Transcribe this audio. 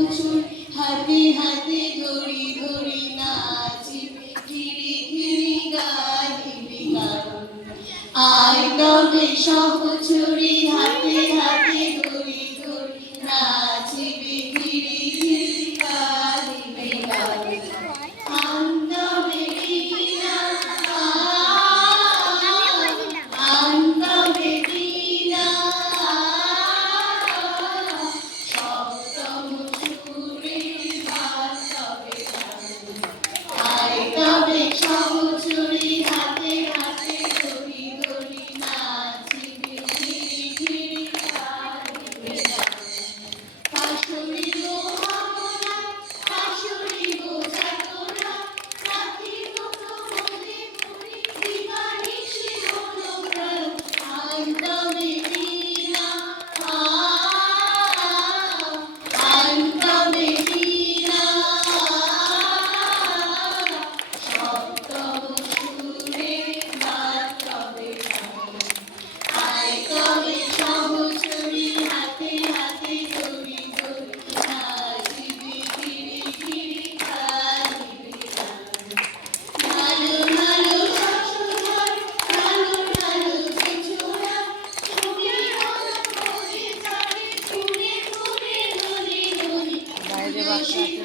হাতে হাতে ধরি ধরি নাচি ঘিরি ঘিরি গাহিবি গান আয় তবে সহচরী হাতে হাতে ধরি ধরি নাচিবি ঘিরি ঘিরি গাহিবি গান বাইরে বাসা